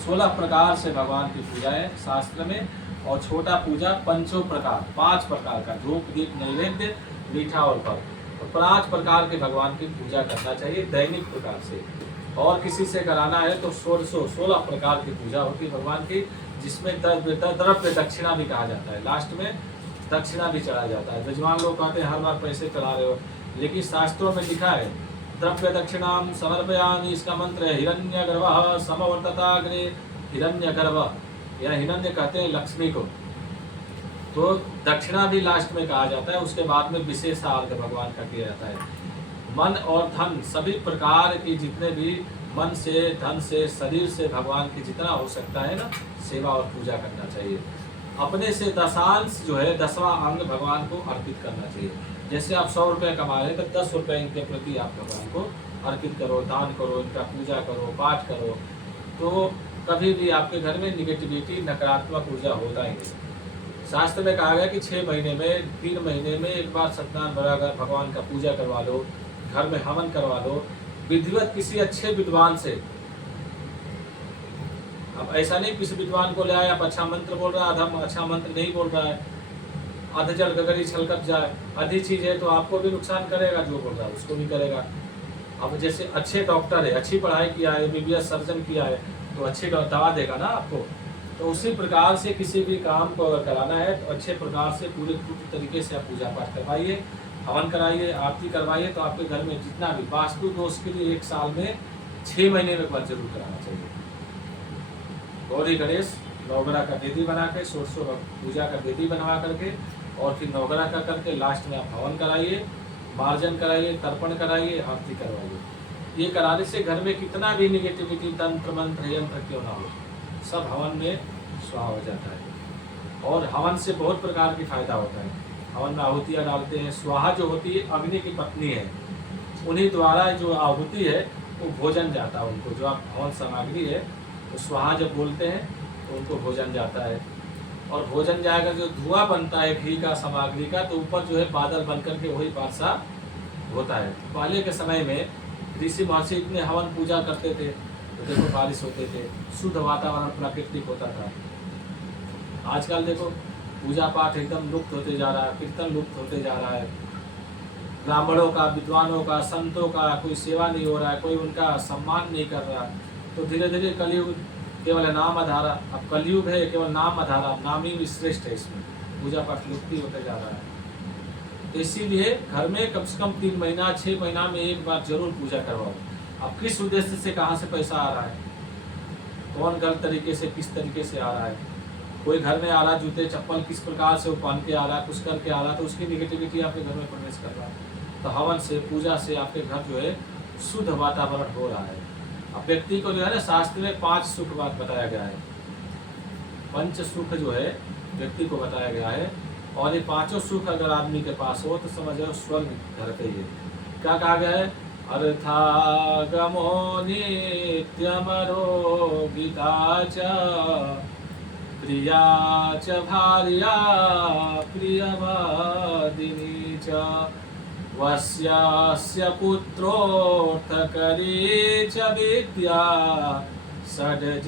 16 प्रकार से भगवान की पूजा है शास्त्र में। और छोटा पूजा पंचों प्रकार, 5 प्रकार का, धूप दीप नैवेद्य मीठा और फल, तो 5 प्रकार के भगवान की पूजा करना चाहिए दैनिक प्रकार से। और किसी से कराना है तो 16 प्रकार की पूजा होती है भगवान की, जिसमें द्रव्य दक्षिणा भी कहा जाता है। लास्ट में दक्षिणा भी चढ़ाया जाता है। विद्वान लोग कहते हैं हर बार पैसे चढ़ा रहे हो, लेकिन शास्त्रों में लिखा है द्रव्य दक्षिणाम समर्पयामि, इसका मंत्र है हिरण्यगर्भः समवर्तताग्रे। हिरण्यगर्भ या हिरण्य कहते हैं लक्ष्मी को, तो दक्षिणा भी लास्ट में कहा जाता है। उसके बाद में विशेष आर्घ्य भगवान का किया जाता है। मन और धन सभी प्रकार की, जितने भी मन से धन से शरीर से भगवान की जितना हो सकता है ना, सेवा और पूजा करना चाहिए। अपने से दशांश जो है 10वां अंग भगवान को अर्पित करना चाहिए। जैसे आप 100 रुपये कमा रहे हैं तो 10 रुपये इनके प्रति आप भगवान को अर्पित करो, दान करो, इनका पूजा करो, पाठ करो, तो कभी भी आपके घर में निगेटिविटी नकारात्मक ऊर्जा होता ही नहीं। शास्त्र में कहा गया कि 6 महीने में 3 महीने में एक बार सत्यनारायण भराकर भगवान का पूजा करवा लो, घर में हवन करवा लो विधिवत किसी अच्छे विद्वान से। अब ऐसा नहीं किसी विद्वान को ले आए, आप अच्छा मंत्र बोल रहा है, आधा अच्छा मंत्र नहीं बोल रहा है, आधे जल गगरी छलकत जाए, आधी चीज है तो आपको भी नुकसान करेगा, जो बोल रहा है उसको भी करेगा। अब जैसे अच्छे डॉक्टर है, अच्छी पढ़ाई किया है, MBBS सर्जन किया है, तो अच्छी दवा देगा ना आपको। तो उसी प्रकार से किसी भी काम को अगर कराना है तो अच्छे प्रकार से पूरे तरीके से आप पूजा पाठ करवाइए, हवन कराइए, आरती करवाइए, तो आपके घर में जितना भी वास्तु दोष के लिए 1 साल में 6 महीने में एक बार जरूर कराना चाहिए। गौरी गणेश नवग्रह का वेदी बना के, षोडशों पूजा का वेदी बनवा करके, और फिर नवग्रह का करके लास्ट में आप हवन कराइए, मार्जन कराइए, तर्पण कराइए, आरती करवाइए। ये कराने से घर में कितना भी निगेटिविटी तंत्र मंत्र यंत्र क्यों ना हो, सब हवन में स्वाहा हो जाता है। और हवन से बहुत प्रकार की फायदा होता है। हवन में आहुतियाँ डालते हैं, स्वाहा जो होती है अग्नि की पत्नी है, उन्हीं द्वारा जो आहुति है वो भोजन जाता है उनको। जो आप हवन सामग्री है तो स्वाहा जब बोलते हैं तो उनको भोजन जाता है, और भोजन जाएगा, जो धुआं बनता है घी का सामग्री का, तो ऊपर जो है बादल बन करके वही वर्षा होता है। पहले के समय में ऋषि महर्षि इतने हवन पूजा करते थे तो देखो बारिश होते थे, शुद्ध वातावरण प्राकृतिक होता था। आजकल देखो पूजा पाठ एकदम लुप्त होते जा रहा है, कीर्तन लुप्त होते जा रहा है, ब्राह्मणों का, विद्वानों का, संतों का कोई सेवा नहीं हो रहा है, कोई उनका सम्मान नहीं कर रहा। तो धीरे धीरे कलयुग केवल नाम आधारा, अब कलयुग है केवल नाम आधारा, नाम ही श्रेष्ठ है, इसमें पूजा पाठ लुप्त होते जा रहा है। तो इसीलिए घर में कम से कम 3 महीना 6 महीना में एक बार जरूर पूजा करवाओ। अब किस उद्देश्य से, कहाँ से पैसा आ रहा है, कौन गलत तरीके से किस तरीके से आ रहा है, कोई घर में आ रहा जूते चप्पल किस प्रकार से वो पहन के आ रहा है, कुछ करके आ रहा है, तो उसकी निगेटिविटी आपके घर में प्रवेश कर रहा है। तो हवन से, पूजा से आपके घर जो है शुद्ध वातावरण हो रहा है। अब व्यक्ति को जो है ना, शास्त्र में 5 सुख बात बताया गया है, 5 सुख जो है व्यक्ति को बताया गया है। और ये 5 सुख अगर आदमी के पास हो तो समझो स्वर्ग घर पे ही है। क्या कहा गया है? अर्थागमो नित्यमरो गीता च प्रिया च भार्या प्रियवादिनी च वस्यास्य पुत्रोऽर्थकरी च विद्या षड्जीवलोकस्य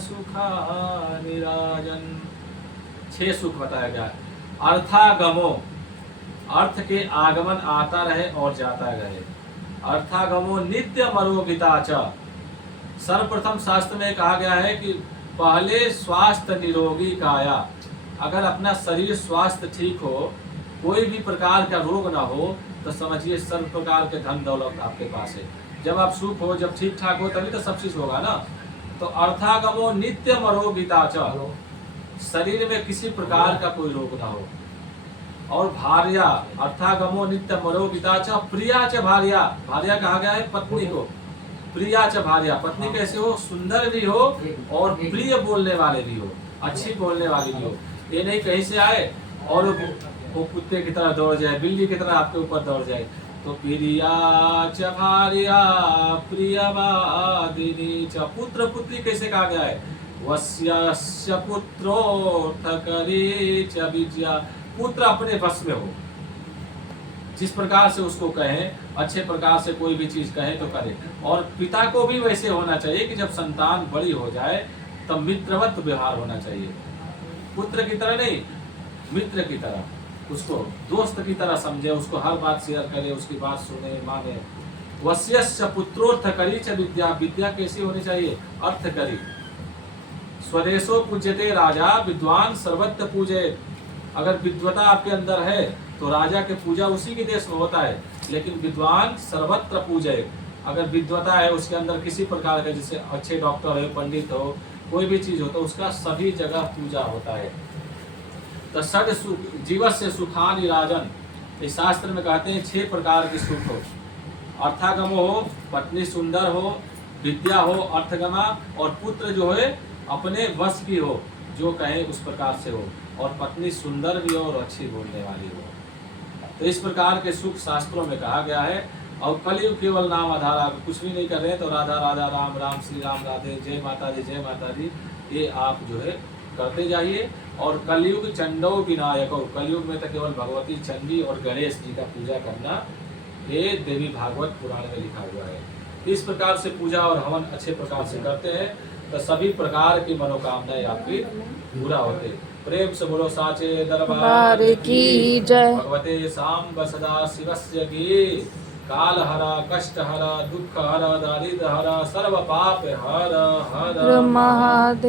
सुखानि राजन्। 6 सुख बताया गया है। अर्थागमो, अर्थ के आगमन आता रहे और जाता रहे। अर्थागमो नित्य मरोगिता च, सर्वप्रथम शास्त्र में कहा गया है कि पहले स्वास्थ्य निरोगी काया, अगर अपना शरीर स्वास्थ्य ठीक हो, कोई भी प्रकार का रोग ना हो, तो समझिए सर्व प्रकार के धन दौलत आपके पास है। जब आप सुख हो, जब ठीक ठाक हो, तभी तो सब चीज होगा ना। तो अर्थागमो नित्य मरोगिता च, शरीर में किसी प्रकार का कोई रोग ना हो। और भार्या, अर्थागमो नित्य मरोगिता च प्रिया च भार्या, भार्या कहा गया है पत्नी को, प्रिया च भार्या, पत्नी कैसे हो? सुंदर भी हो और प्रिय बोलने वाले भी हो, अच्छी बोलने वाली भी हो। ये नहीं कहीं से आए और वो कुत्ते की तरह दौड़ जाए, बिल्ली की तरह आपके ऊपर दौड़ जाए। तो प्रिया च भार्या प्रियवादिनी च, पुत्र पुत्री कैसे कहा गया है? वस्यस्य पुत्रोऽर्थकरी च विद्या, पुत्र अपने वश में हो, जिस प्रकार से उसको कहें, अच्छे प्रकार से कोई भी चीज़ कहें तो करे। और पिता को भी वैसे होना चाहिए कि जब संतान बड़ी हो जाए तब मित्रवत व्यवहार होना चाहिए, पुत्र की तरह नहीं, मित्र की तरह, उसको दोस्त की तरह समझे, उसको हर बात शेयर करे, उसकी बात सुने, माने। वश्यस्य पुत्रोर्थ करी च विद्या, विद्या कैसी होनी चाहिए, अर्थ करी। स्वदेशो पूज्यते राजा, विद्वान सर्वत्र पूजे। अगर विद्वता आपके अंदर है तो राजा के पूजा उसी के देश में होता है, लेकिन विद्वान सर्वत्र पूजे। अगर विद्वता है उसके अंदर किसी प्रकार का, जैसे अच्छे डॉक्टर हो, पंडित हो, कोई भी चीज हो तो उसका सभी जगह पूजा होता है। तो षड जीवस से सुखानि राजन, इस शास्त्र में कहते हैं 6 प्रकार के सुख हो। अर्थागम हो, पत्नी सुंदर हो, विद्या हो अर्थगमा, और पुत्र जो है अपने वश की हो, जो कहे उस प्रकार से हो, और पत्नी सुंदर भी हो और अच्छी बोलने वाली हो। तो इस प्रकार के सुख शास्त्रों में कहा गया है। और कलयुग केवल नाम आधार, आप कुछ भी नहीं कर रहे हैं तो राधा राधा राम राम श्री राम राधे, जय माता दी जय माता दी, ये आप जो है करते जाइए। और कलयुग चंडो विनायक, कलयुग में तो केवल भगवती चंडी और गणेश जी का पूजा करना, ये देवी भागवत पुराण में लिखा हुआ है। इस प्रकार से पूजा और हवन अच्छे प्रकार से करते हैं तो सभी प्रकार की मनोकामनाएं आपकी पूरा होते। प्रेम से बोलो साचे दरबार की जय। भगवते सांब सदा शिवस्य की, काल हरा कष्ट हरा दुख हरा दारिद्र हरा सर्व पाप हर हर महादेव।